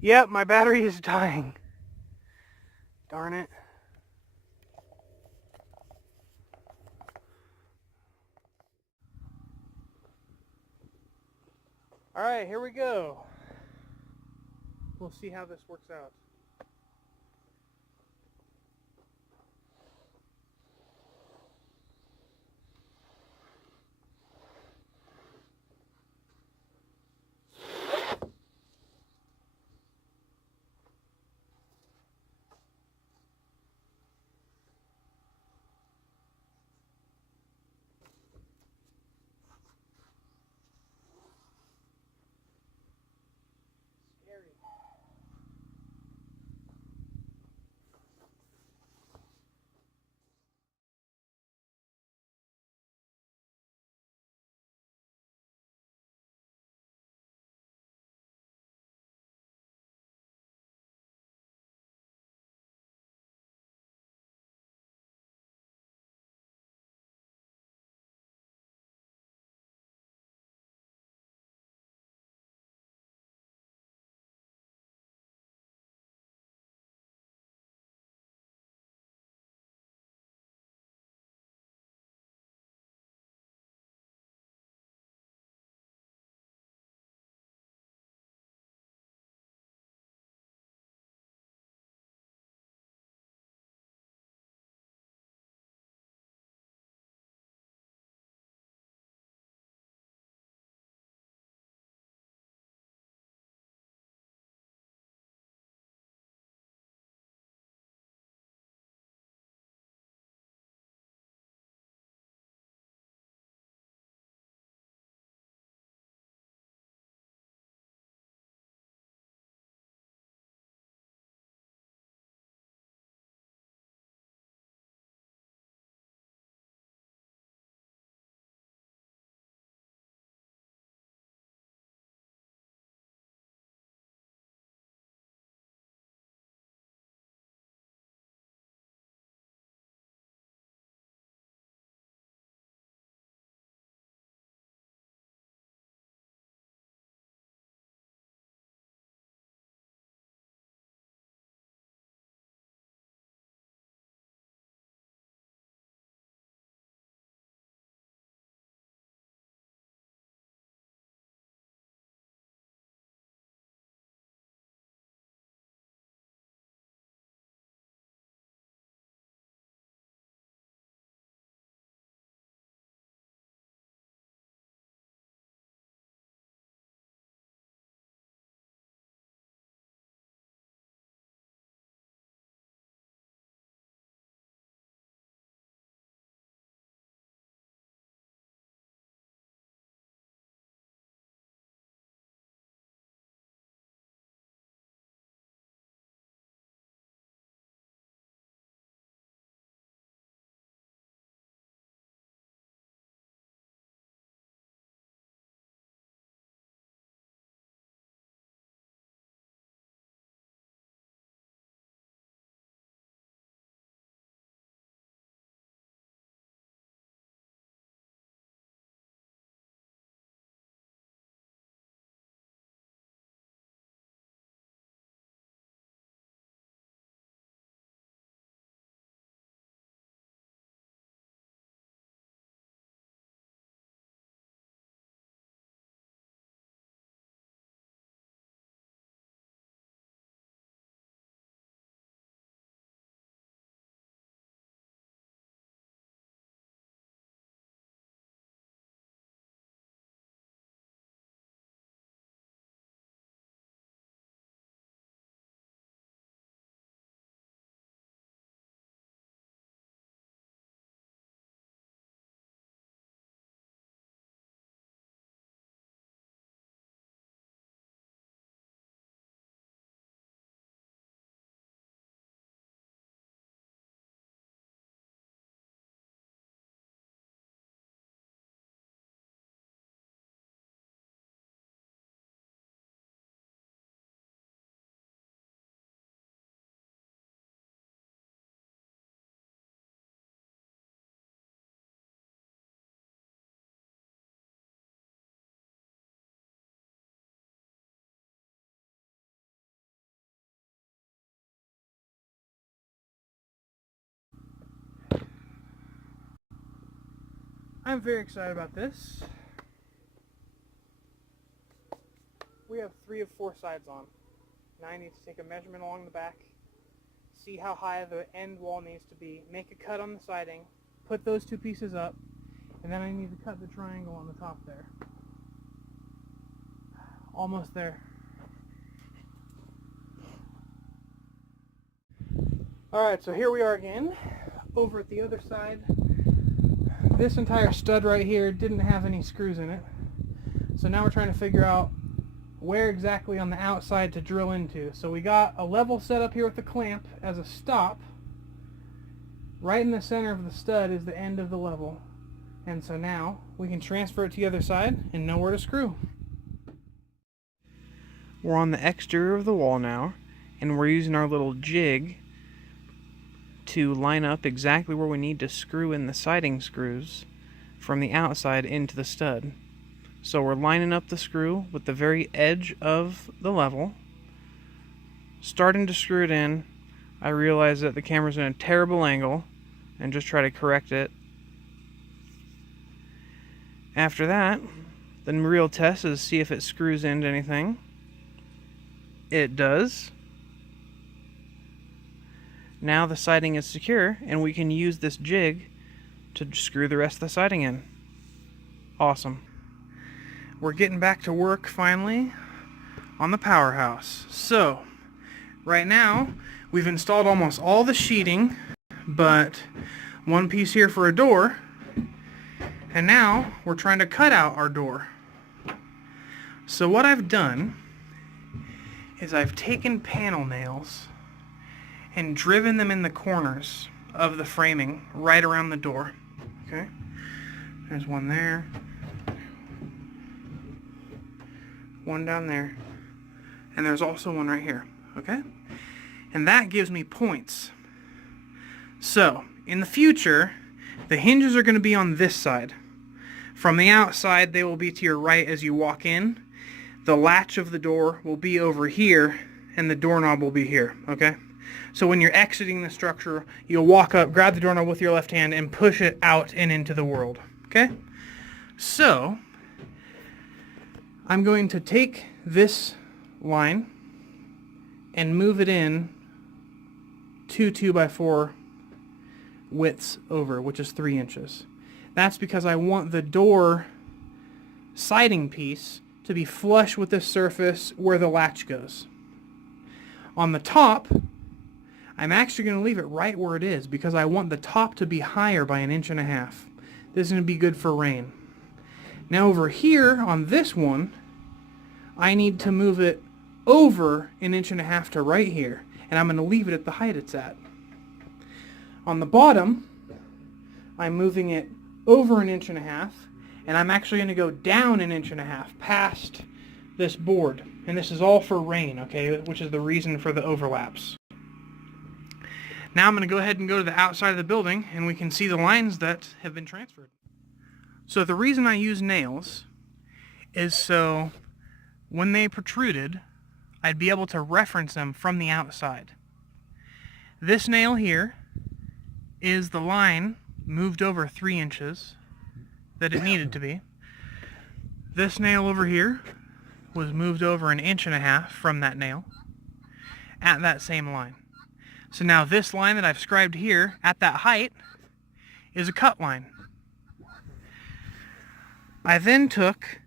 Yep, my battery is dying. Darn it. Alright, here we go. We'll see how this works out. Scary. I'm very excited about this. We have 3 of 4 sides on. Now I need to take a measurement along the back, see how high the end wall needs to be, make a cut on the siding, put those 2 pieces up, and then I need to cut the triangle on the top there. Almost there. Alright, so here we are again, over at the other side. This entire stud right here didn't have any screws in it. So now we're trying to figure out where exactly on the outside to drill into. So we got a level set up here with the clamp as a stop. Right in the center of the stud is the end of the level. And so now we can transfer it to the other side and know where to screw. We're on the exterior of the wall now, and we're using our little jig to line up exactly where we need to screw in the siding screws from the outside into the stud. So we're lining up the screw with the very edge of the level, starting to screw it in. I realize that the camera's in a terrible angle and just try to correct it. After that, the real test is to see if it screws into anything. It does. Now the siding is secure, and we can use this jig to screw the rest of the siding in. Awesome. We're getting back to work finally on the powerhouse. So, right now, we've installed almost all the sheeting, but one piece here for a door, and now we're trying to cut out our door. So what I've done is I've taken panel nails and driven them in the corners of the framing right around the door. Okay, there's one there, one down there, and there's also one right here. Okay, and that gives me points. So in the future, the hinges are going to be on this side. From the outside, they will be to your right as you walk in. The latch of the door will be over here, and the doorknob will be here. Okay, so when you're exiting the structure, you'll walk up, grab the doorknob with your left hand, and push it out and into the world. Okay? So, I'm going to take this line and move it in 2 2x4 widths over, which is 3 inches. That's because I want the door siding piece to be flush with the surface where the latch goes. On the top, I'm actually going to leave it right where it is because I want the top to be higher by 1.5 inches. This is going to be good for rain. Now over here on this one, I need to move it over 1.5 inches to right here, and I'm going to leave it at the height it's at. On the bottom, I'm moving it over 1.5 inches, and I'm actually going to go down 1.5 inches past this board. And this is all for rain, okay, which is the reason for the overlaps. Now I'm going to go ahead and go to the outside of the building, and we can see the lines that have been transferred. So the reason I use nails is so when they protruded, I'd be able to reference them from the outside. This nail here is the line moved over 3 inches that it needed to be. This nail over here was moved over 1.5 inches from that nail at that same line. So now this line that I've scribed here at that height is a cut line. I then took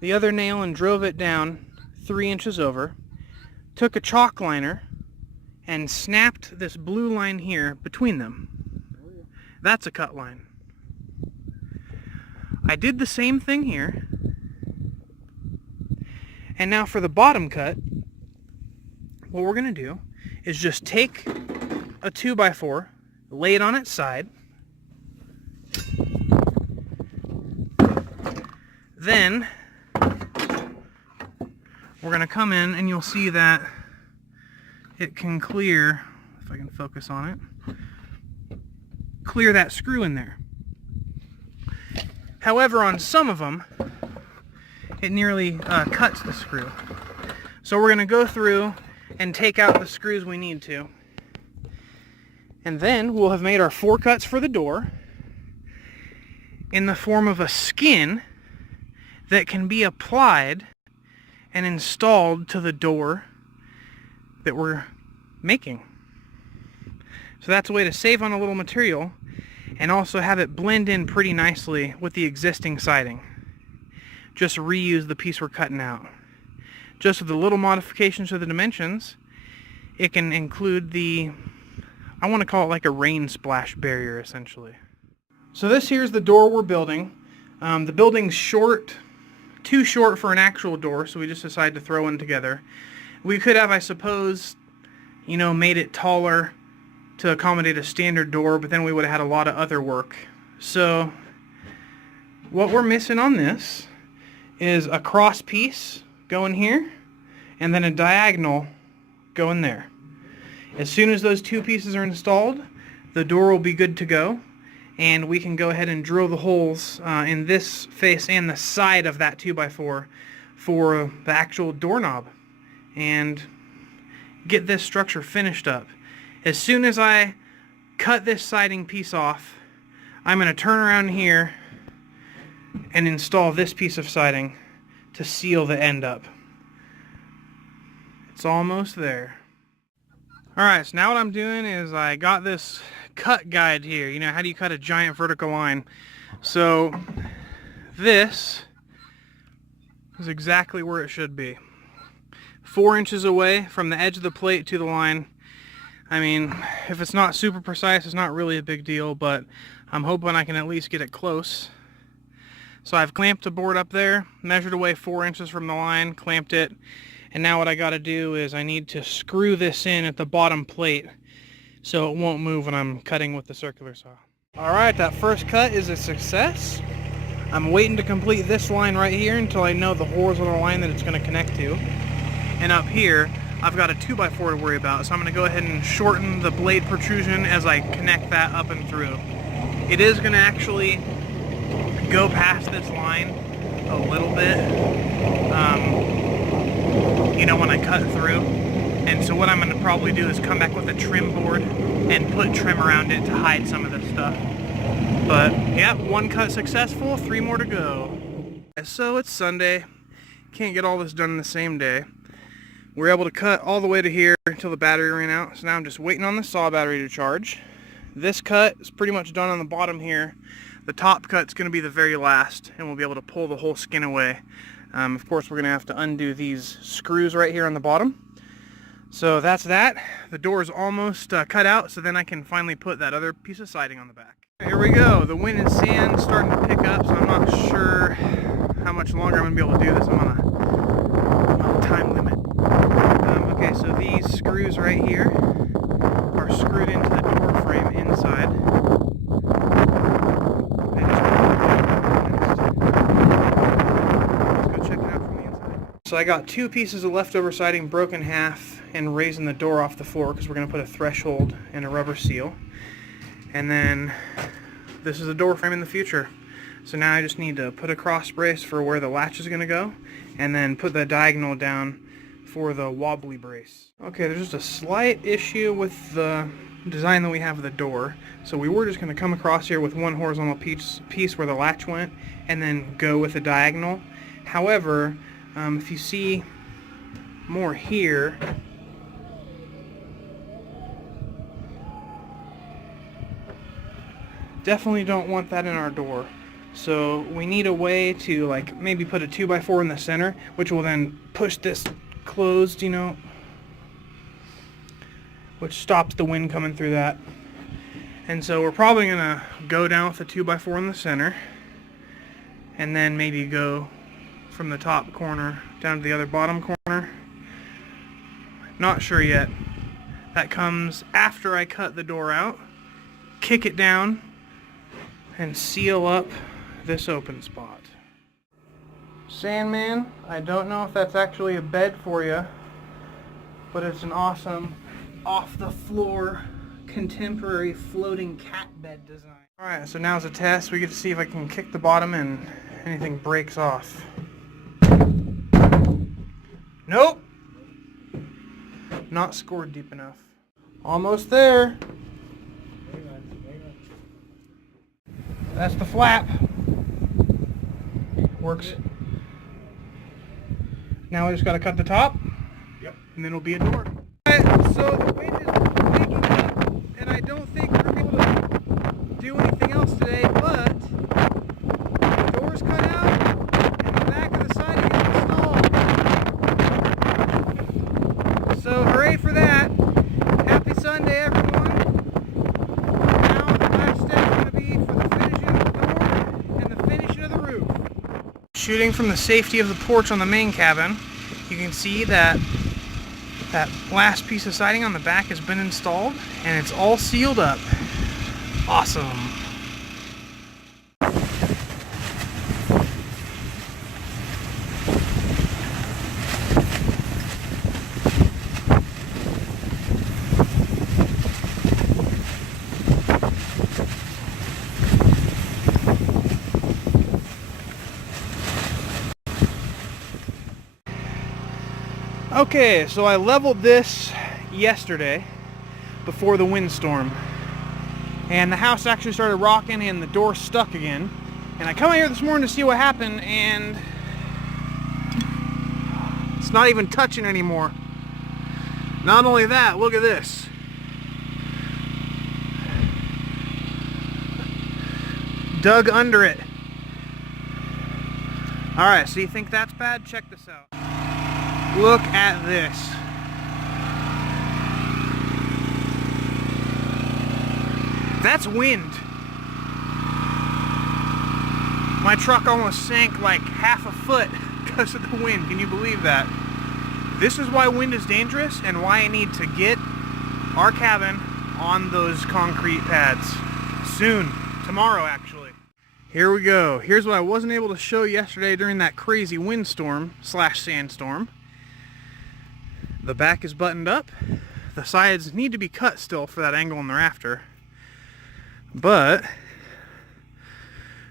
the other nail and drove it down 3 inches over, took a chalk liner and snapped this blue line here between them. That's a cut line. I did the same thing here, and now for the bottom cut, what we're going to do is just take a 2x4, lay it on its side, then we're going to come in and you'll see that it can clear, if I can focus on it, clear that screw in there. However, on some of them, it nearly cuts the screw. So we're going to go through and take out the screws we need to. And then we'll have made our 4 cuts for the door in the form of a skin that can be applied and installed to the door that we're making. So that's a way to save on a little material and also have it blend in pretty nicely with the existing siding. Just reuse the piece we're cutting out. Just with the little modifications to the dimensions, it can include the, I want to call it like a rain splash barrier essentially. So this here's the door we're building. The building's short, too short for an actual door, so we just decided to throw one together. We could have, I suppose, you know, made it taller to accommodate a standard door, but then we would have had a lot of other work. So what we're missing on this is a cross piece going here and then a diagonal going there. As soon as those 2 pieces are installed, the door will be good to go, and we can go ahead and drill the holes in this face and the side of that 2x4 for the actual doorknob and get this structure finished up. As soon as I cut this siding piece off, I'm going to turn around here and install this piece of siding to seal the end up. It's almost there. Alright, so now what I'm doing is I got this cut guide here. You know, how do you cut a giant vertical line? So this is exactly where it should be. 4 inches away from the edge of the plate to the line. I mean, if it's not super precise, it's not really a big deal, but I'm hoping I can at least get it close. So I've clamped a board up there, measured away 4 inches from the line, clamped it, and now what I got to do is I need to screw this in at the bottom plate so it won't move when I'm cutting with the circular saw. Alright, that first cut is a success. I'm waiting to complete this line right here until I know the horizontal line that it's going to connect to. And up here, I've got a 2x4 to worry about, so I'm going to go ahead and shorten the blade protrusion as I connect that up and through. It is going to actually go past this line a little bit, you know, when I cut through. And so what I'm going to probably do is come back with a trim board and put trim around it to hide some of this stuff. But yeah, 1 cut successful, 3 more to go. So it's Sunday, can't get all this done in the same day. We're able to cut all the way to here until the battery ran out, so now I'm just waiting on the saw battery to charge. This cut is pretty much done on the bottom here. The top cut's going to be the very last, and we'll be able to pull the whole skin away. Of course, we're going to have to undo these screws right here on the bottom. So that's that. The door is almost cut out, so then I can finally put that other piece of siding on the back. Here we go. The wind and sand starting to pick up, so I'm not sure how much longer I'm going to be able to do this. I'm on a time limit. Okay, so these screws right here are screwed into the door frame inside. Let's go check it out from the inside. So I got 2 pieces of leftover siding broken in half and raising the door off the floor because we're going to put a threshold and a rubber seal. And then this is the door frame in the future. So now I just need to put a cross brace for where the latch is going to go and then put the diagonal down for the wobbly brace. Okay, there's just a slight issue with the design that we have of the door. So we were just going to come across here with one horizontal piece where the latch went and then go with the diagonal. However, if you see more here, definitely don't want that in our door. So we need a way to like maybe put a 2x4 in the center, which will then push this closed, you know, which stops the wind coming through that. And so we're probably gonna go down with a 2x4 in the center and then maybe go from the top corner down to the other bottom corner. Not sure yet. That comes after I cut the door out, kick it down, and seal up this open spot. Sandman, I don't know if that's actually a bed for you, but it's an awesome off-the-floor contemporary floating cat bed design. Alright, so now's a test. We get to see if I can kick the bottom and anything breaks off. Nope! Not scored deep enough. Almost there. That's the flap. Works. Now I just gotta cut the top. Yep. And then it'll be a door. Alright, so the wind is waking up, and I don't think we're able to do anything else today, but the door's cut out, and the back of the siding is installed. So hooray for that. Happy Sunday, everyone. Now the last step is going to be for the finishing of the door and the finishing of the roof. Shooting from the safety of the porch on the main cabin, you can see that that last piece of siding on the back has been installed and it's all sealed up. Awesome. Okay, so I leveled this yesterday before the windstorm, and the house actually started rocking and the door stuck again. And I come out here this morning to see what happened, and it's not even touching anymore. Not only that, look at this. Dug under it. Alright, so you think that's bad? Check this out. Look at this. That's wind. My truck almost sank like half a foot because of the wind. Can you believe that? This is why wind is dangerous and why I need to get our cabin on those concrete pads. Soon. Tomorrow, actually. Here we go. Here's what I wasn't able to show yesterday during that crazy windstorm / sandstorm. The back is buttoned up. The sides need to be cut still for that angle in the rafter. But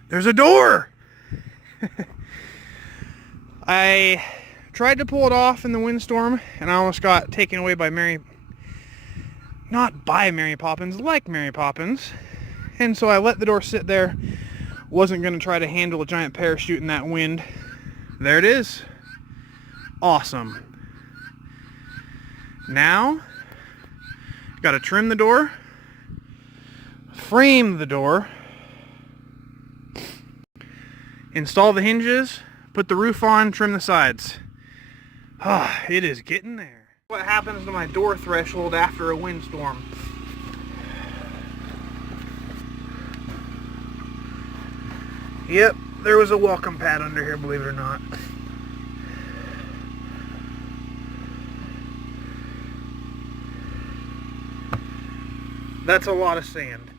there's a door! I tried to pull it off in the windstorm and I almost got taken away by not by Mary Poppins, like Mary Poppins. And so I let the door sit there. Wasn't going to try to handle a giant parachute in that wind. There it is. Awesome. Now, got to trim the door, frame the door, install the hinges, put the roof on, trim the sides. Ah, it is getting there. What happens to my door threshold after a windstorm? Yep, there was a welcome pad under here, believe it or not. That's a lot of sand.